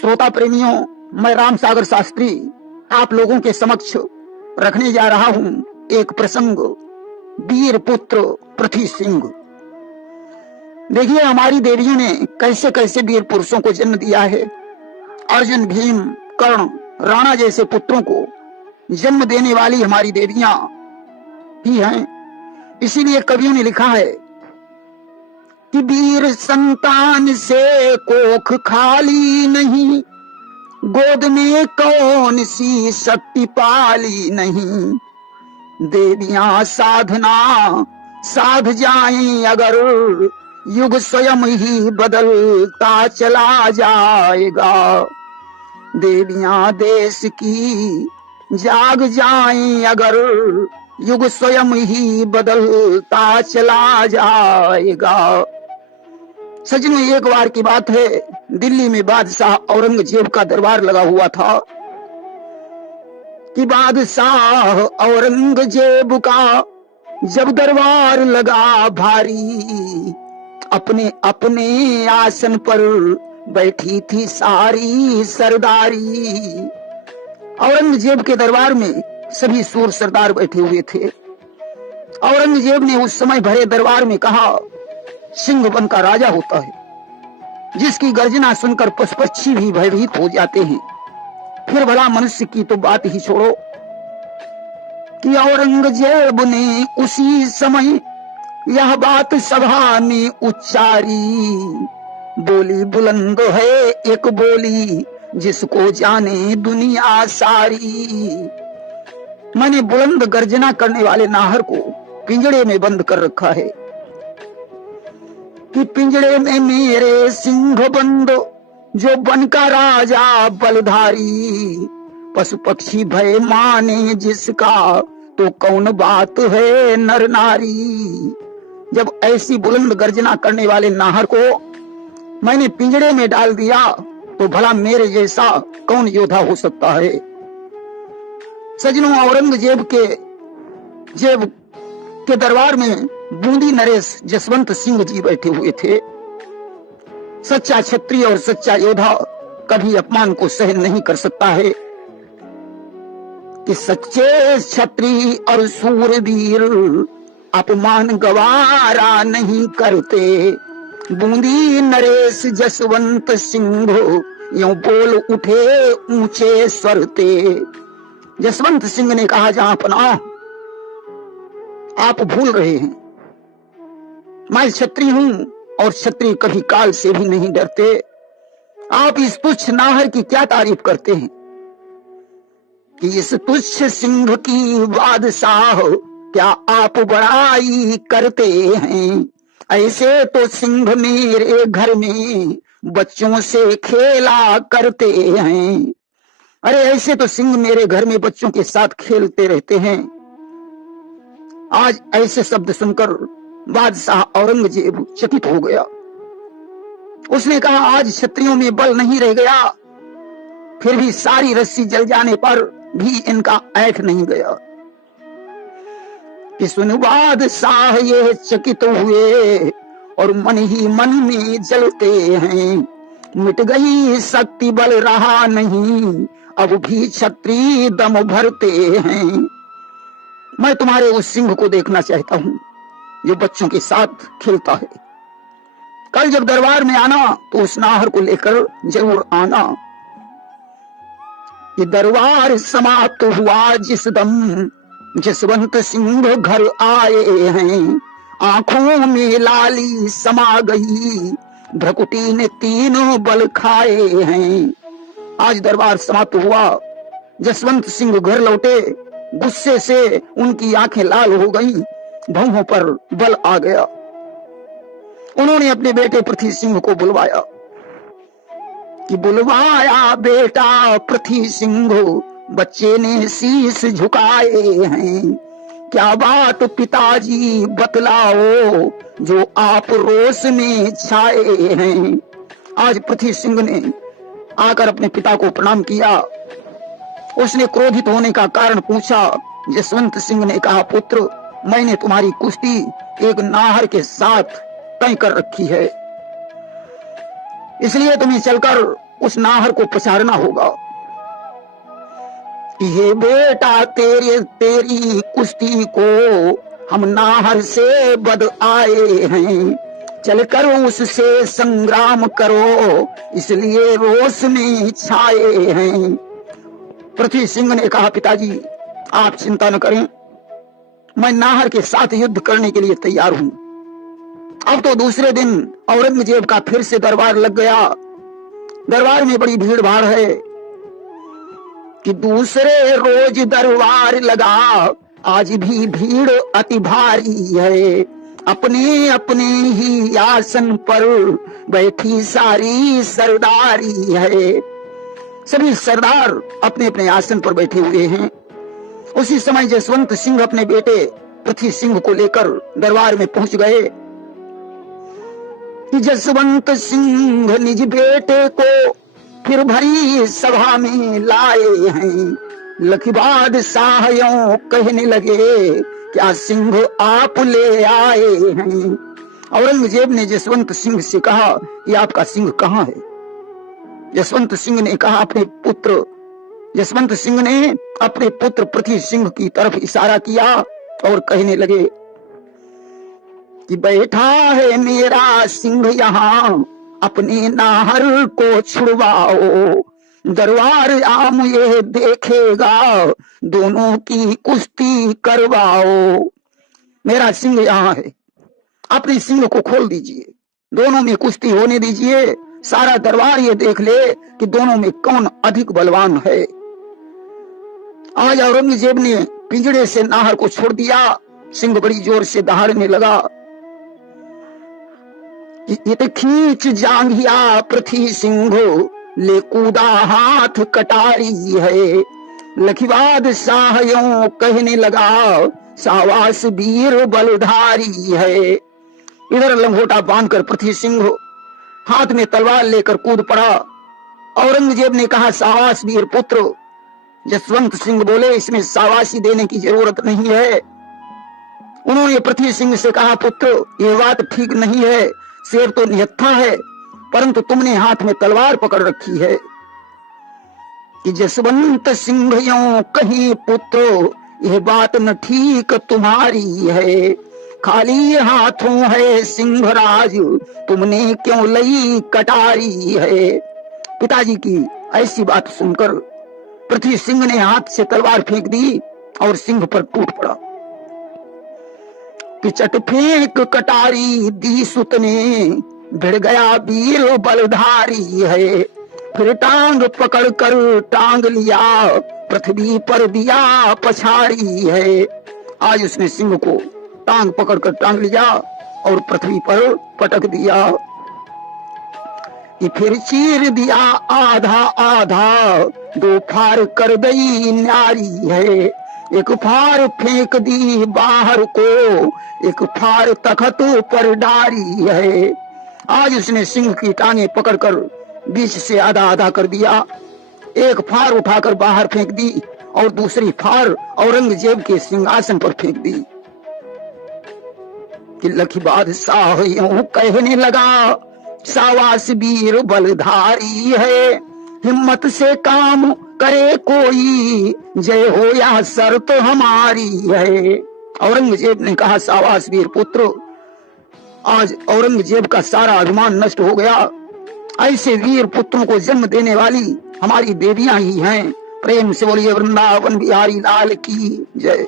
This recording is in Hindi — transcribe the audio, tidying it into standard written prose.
श्रोता प्रेमियों, मैं राम सागर शास्त्री आप लोगों के समक्ष रखने जा रहा हूं एक प्रसंग, वीर पुत्र पृथ्वी सिंह। देखिए, हमारी देवियों ने कैसे कैसे वीर पुरुषों को जन्म दिया है। अर्जुन, भीम, कर्ण, राणा जैसे पुत्रों को जन्म देने वाली हमारी देवियां ही हैं। इसीलिए कवियों ने लिखा है कि वीर संतान से कोख खाली नहीं, गोद में कौन सी शक्ति पाली नहीं। देवियां साधना साध जाएं अगर, युग स्वयं ही बदलता चला जाएगा। देवियां देश की जाग जाएं अगर, युग स्वयं ही बदलता चला जाएगा। सजनों, एक बार की बात है, दिल्ली में बादशाह औरंगजेब का दरबार लगा हुआ था कि बादशाह औरंगजेब का जब दरबार लगा भारी, अपने अपने आसन पर बैठी थी सारी सरदारी। औरंगजेब के दरबार में सभी सूर सरदार बैठे हुए थे। औरंगजेब ने उस समय भरे दरबार में कहा, सिंह वन का राजा होता है, जिसकी गर्जना सुनकर पशु पक्षी भी भयभीत हो जाते हैं, फिर भला मनुष्य की तो बात ही छोड़ो। कि औरंगजेब ने उसी समय यह बात सभा में उच्चारी, बोली बुलंद है एक बोली, जिसको जाने दुनिया सारी। मैंने बुलंद गर्जना करने वाले नाहर को पिंजड़े में बंद कर रखा है कि पिंजड़े में मेरे सिंह बंद, जो बन का राजा बलधारी। पशु पक्षी भय माने जिसका, तो कौन बात है नर नारी। जब ऐसी बुलंद गर्जना करने वाले नाहर को मैंने पिंजड़े में डाल दिया, तो भला मेरे जैसा कौन योद्धा हो सकता है। सजनों, औरंगजेब के दरबार में बूंदी नरेश जसवंत सिंह जी बैठे हुए थे। सच्चा क्षत्रिय और सच्चा योद्धा कभी अपमान को सहन नहीं कर सकता है। कि सच्चे क्षत्रिय और सूरवीर अपमान गवारा नहीं करते। बूंदी नरेश जसवंत सिंह यूं बोल उठे ऊंचे स्वर ते। जसवंत सिंह ने कहा, जहां पनाह, आप भूल रहे हैं, मैं क्षत्रिय हूं और क्षत्रिय कभी काल से भी नहीं डरते। आप इस तुच्छ नाहर की क्या तारीफ करते हैं कि इस तुच्छ सिंह की बादशाह क्या आप बड़ाई करते हैं। ऐसे तो सिंह मेरे घर में बच्चों से खेला करते हैं। अरे, ऐसे तो सिंह मेरे घर में बच्चों के साथ खेलते रहते हैं। आज ऐसे शब्द सुनकर बादशाह औरंगजेब चकित हो गया। उसने कहा, आज क्षत्रियों में बल नहीं रह गया, फिर भी सारी रस्सी जल जाने पर भी इनका ऐठ नहीं गया। कि सुन बादशाह ये चकित हुए और मन ही मन में जलते हैं। मिट गई शक्ति बल रहा नहीं, अब भी क्षत्रिय दम भरते हैं। मैं तुम्हारे उस सिंह को देखना चाहता हूं जो बच्चों के साथ खेलता है। कल जब दरबार में आना तो उस नाहर को लेकर जरूर आना। कि दरबार समाप्त हुआ जिस दम, जसवंत सिंह घर आए हैं। आंखों में लाली समा गई, भ्रकुटी ने तीनों बल खाए हैं। आज दरबार समाप्त हुआ, जसवंत सिंह घर लौटे। गुस्से से उनकी आंखें लाल हो गईं, भौहों पर बल आ गया। उन्होंने अपने बेटे पृथ्वी सिंह को बुलवाया। कि बुलवाया बेटा पृथ्वी सिंह, बच्चे ने शीश झुकाए हैं। क्या बात पिताजी बतलाओ, जो आप रोष में छाए हैं। आज पृथ्वी सिंह ने आकर अपने पिता को प्रणाम किया। उसने क्रोधित होने का कारण पूछा। जसवंत सिंह ने कहा, पुत्र, मैंने तुम्हारी कुश्ती एक नाहर के साथ तय कर रखी है। इसलिए तुम्हें चलकर उस नाहर को पछाड़ना होगा। ये बेटा तेरी कुश्ती को हम नाहर से बद आए हैं, चलकर उससे संग्राम करो, इसलिए रोष में छाए हैं। पृथ्वी सिंह ने कहा, पिताजी आप चिंता न करें, मैं नाहर के साथ युद्ध करने के लिए तैयार हूं। अब तो दूसरे दिन औरंगजेब का फिर से दरबार लग गया। दरबार में बड़ी भीड़ भाड़ है कि दूसरे रोज दरबार लगा, आज भी भीड़ अति भारी है। अपने अपने ही आसन पर बैठी सारी सरदारी है। सभी सरदार अपने अपने आसन पर बैठे हुए हैं। उसी समय जसवंत सिंह अपने बेटे पृथ्वी सिंह को लेकर दरबार में पहुंच गए। जसवंत सिंह निज बेटे को फिर भरी सभा में लाए हैं। लखीबाद शाहयों कहने लगे, क्या सिंह आप ले आए हैं। औरंगजेब ने जसवंत सिंह से कहा, ये आपका सिंह कहाँ है। जसवंत सिंह ने कहा, अपने पुत्र। जसवंत सिंह ने अपने पुत्र पृथ्वी सिंह की तरफ इशारा किया और कहने लगे कि बैठा है मेरा सिंह यहाँ, अपने नाहर को छुड़वाओ। दरबार आम ये देखेगा, दोनों की कुश्ती करवाओ। मेरा सिंह यहाँ है, अपने सिंह को खोल दीजिए, दोनों में कुश्ती होने दीजिए। सारा दरबार ये देख ले कि दोनों में कौन अधिक बलवान है। आज औरंगजेब ने पिंजड़े से नाहर को छोड़ दिया। सिंह बड़ी जोर से दहाड़ने लगा। ये तो खींच जांघिया पृथ्वी सिंह, ले कूदा हाथ कटारी है। लखीबाद शाहयों कहने लगा, सावास वीर बलधारी है। इधर लंगोटा बांधकर पृथ्वी सिंह हाथ में तलवार लेकर कूद पड़ा। औरंगजेब ने कहा, सावास वीर पुत्र। जसवंत सिंह बोले, इसमें सावासी देने की जरूरत नहीं है। उन्होंने पृथ्वी सिंह से कहा, पुत्र ये बात ठीक नहीं है, शेर तो निहत्था है, परंतु तुमने हाथ में तलवार पकड़ रखी है। कि जसवंत सिंह यों कहीं पुत्र, यह बात न ठीक तुम्हारी है। खाली हाथों है सिंहराज, तुमने क्यों लई कटारी है। पिताजी की ऐसी बात सुनकर पृथ्वी सिंह ने हाथ से तलवार फेंक दी और सिंह पर टूट पड़ा। कि चट फेंक कटारी दी सुत ने, भिड़ गया वीर बलधारी है। फिर टांग पकड़ कर टांग लिया, पृथ्वी पर दिया पछाड़ी है। आज उसने सिंह को टांग पकड़ कर टांग लिया और पृथ्वी पर पटक दिया। कि फिर चीर दिया आधा आधा, दो फार कर गई न्यारी है। एक फार फेंक दी बाहर को, एक फार तख्त पर डारी है। आज उसने सिंह की टांगे पकड़कर बीच से आधा आधा कर दिया। एक फार उठाकर बाहर फेंक दी और दूसरी फार औरंगजेब के सिंहासन पर फेंक दी। कि लखीबाद शाह यूं कहने लगा, सावास वीर बलधारी है। हिम्मत से काम करे कोई, जय हो या शर्त हमारी है। औरंगजेब ने कहा, सावास वीर पुत्र। आज औरंगजेब का सारा अभिमान नष्ट हो गया। ऐसे वीर पुत्रों को जन्म देने वाली हमारी देवियां ही हैं। प्रेम से बोलिए वृंदावन बिहारी लाल की जय।